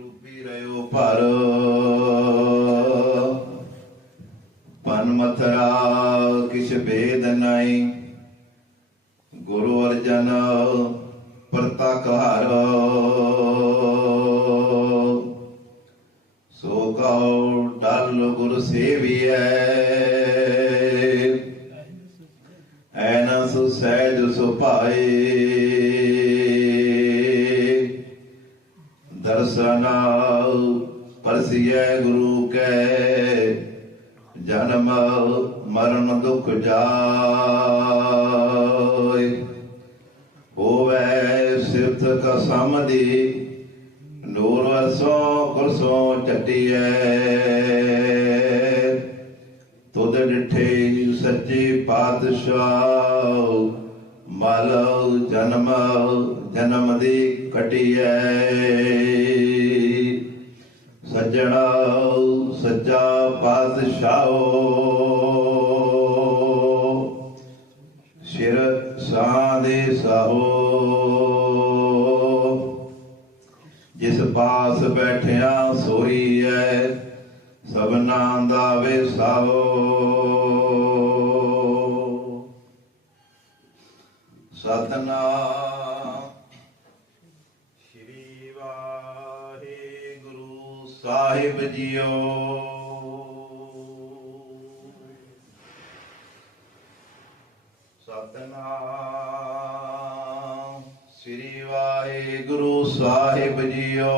ਰੂਪੀ ਰਿਓ ਭਰ। ਪਨ ਮਥਰਾ ਕਿਛ ਭੇਦ ਨਾਈ। ਗੁਰੂ ਅਰਜਨ ਪ੍ਰਤਕ ਹਰ। ਸੋ ਕਉ ਡਲ ਗੁਰ ਸੇਵੀਐ। ਐਨ ਸੁ ਸਹਿਜ ਸੁਭਾਏ ਦਰਸ਼ਨ ਪਰਸਿਐ ਗੁਰੂ ਕੈ, ਜਨਮ ਮਰਨ ਦੁਖ ਜਾਇ ਹੋਵੇ ਸਿਰਤ ਕਸਮਦੀ ਨੂਰ ਵਸੋ ਕੁਰਸੋ ਚਟਿਐ। ਤੁਧ ਡਿਠੇ ਸੱਚੇ ਪਾਤਸ਼ਾਹ ਮਲ ਜਨਮ ਜਨਮ ਦੀ ਕਟਿਐ। ਸੱਜਣਾ ਸੱਚਾ ਪਾਤਸ਼ਾਹ। ਸਿਰ ਸਾਦੇ ਸਾਹੋ। ਜਿਸ ਪਾਸ ਬੈਠਿਆ ਸੋਈ ਐ ਸਭਨਾ ਦਾ ਵਿਸਾਹੋ ਸਤਨਾਮ। ਸ਼੍ਰੀ ਵਾਹਿਗੁਰੂ ਸਾਹਿਬ ਜੀਓ। ਸਤਨਾਮ ਸ੍ਰੀ ਵਾਹਿਗੁਰੂ ਸਾਹਿਬ ਜੀਓ।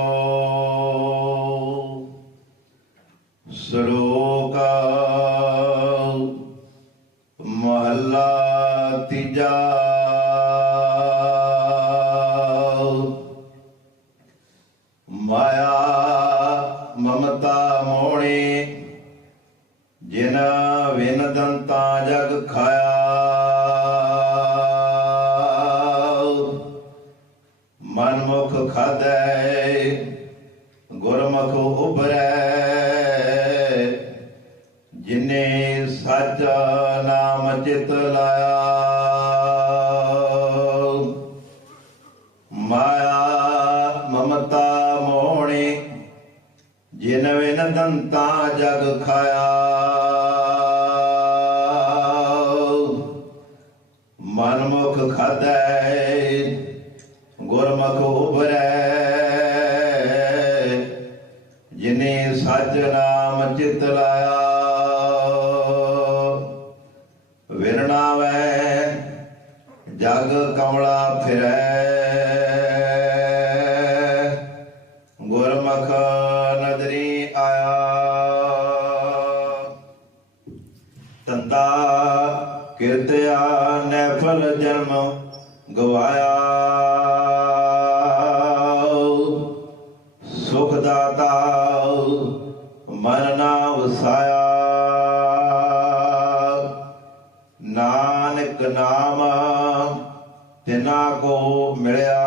ਸ਼ਲੋਕ ਮਾਇਆ ਮਮਤਾ ਮੋਣੀ ਜਿਨ ਵਿਨ ਜਗ ਖਾਇਆ। ਮਨਮੁਖ ਖਾਦੈ ਗੁਰਮੁਖ ਉਬਰੈ ਜਿਨੇ ਸੱਚ ਨਾਮ ਚਿਤ ਲਾਇਆ ਵਿਨ ਜਗ ਖਾਇਆ। ਮਨਮੁਖ ਖਾਦੈ ਗੁਰਮੁਖ ਉਭਰੈ। ਜਿਨੇ ਸੱਚ ਨਾਮ ਚਿਤ ਲਾਇਆ, ਵਿਰਣਾਵੈ, ਜਗ ਕਮਲਾ ਫਿਰੈ। ਗਵਾਇਆ ਸੁਖ ਦਾਤਾ ਮਨ ਨਾ ਵਸਾਇਆ ਨਾਨਕ ਨਾਮ ਤਿਨਾ ਕੋ ਮਿਲਿਆ।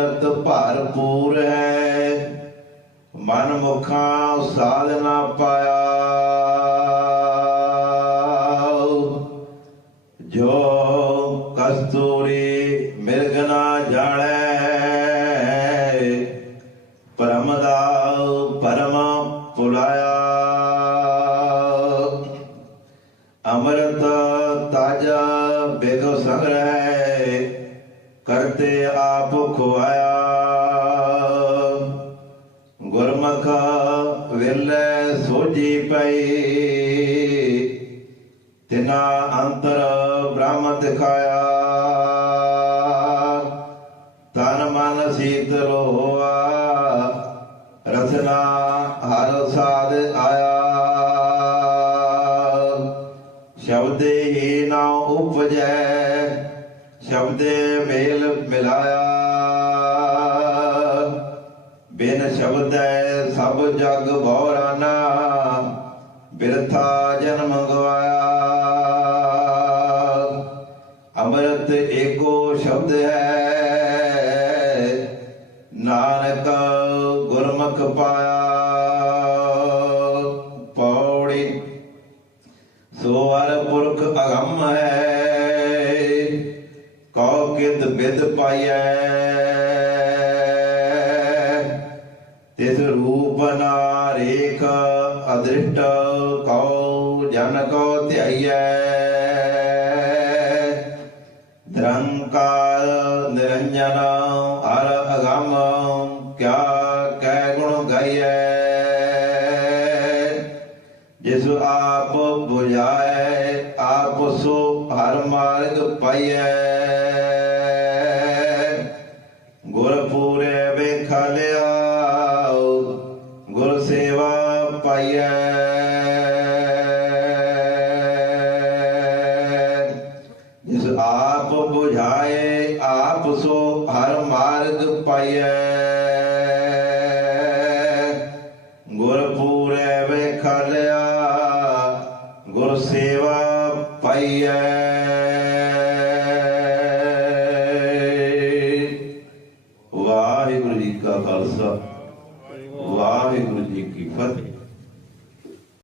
ਮਾਇ ਅੰਮ੍ਰਿਤ ਭਰਪੂਰ ਹੈ। ਮਨ ਮੁਖਾਂ ਸਾਧਨਾ ਪਾਇਆ। ਜੋ ਕਸਤੂਰੀ ਮਿਰਗ ਨਾ ਜਾਣੈ, ਪਰਮ ਦਾ ਪਰਮ ਪੁਲਾਇਆ। ਅੰਮ੍ਰਿਤ ਤਾਜਾ ਬੇਗ ਸੰਗ੍ਰਹਿ ਕਰਤੇ ਆਪ ਖੁਆਇਆ। ਗੁਰਮੁਖ ਵੇਲੇ ਸੋਜੀ ਪਈ। ਤਿਨਾ ਅੰਤਰ ਬ੍ਰਹਮ ਦਿਖਾਇਆ। ਤਨ ਮਨ ਸੀਤਲ ਹੋਆ ਰਸਨਾ ਹਰ ਸਾਧ ਆਇਆ। ਸ਼ਬਦੇ ਹੀ ਨਾ ਉਪਜੈ। ਸ਼ਬਦੇ ਮੇਲ ਮਿਲਾਇਆ। ਬਿਨ ਸ਼ਬਦੈ ਸਭ ਜਗ ਬੋਰਾਨਾ, ਬਿਰਥਾ ਜਨਮ ਗਵਾਇਆ। ਅੰਮ੍ਰਿਤ ਏਕੋ ਸ਼ਬਦ ਹੈ, ਨਾਨਕ ਗੁਰਮੁਖ ਪਾਇਆ। ਪੌੜੀ, ਸੋ ਹਰ ਪੁਰਖ ਅਗੰਮ ਹੈ। ਕਉ ਕਿਤ ਬਿਦ ਪਾਈਐ। ਤਿਸ ਰੂਪ ਨਾ ਰੇਖ ਅਦ੍ਰਿਸ਼ਟ ਕਉ ਜਨ ਕੋ ਧਿਆਈਐ। ਨਿਰੰਕਾਰ ਨਿਰੰਜਨ ਹਰ ਅਗੰਮ ਕਿਆ ਕਹਿ ਗੁਣ ਗਾਈਐ। ਜਿਸ ਆਪ 부ਝਾਏ ਆਪ ਸੋ ਹਰ ਮਾਰਗ ਪਾਈਐ। ਪੂਰੇ ਵੇਖ ਗੁਰ ਸੇਵਾ ਪਾਈਐ। ਜਿਸ ਆਪ 부ਝਾਏ ਆਪ ਸੋ ਹਰ ਮਾਰਗ ਪਾਈਐ। ਗੁਰ ਪੂਰੇ ਵੇਖ ਲਿਆ, ਗੁਰ ਸੇਵਾ ਪਾਈਐ।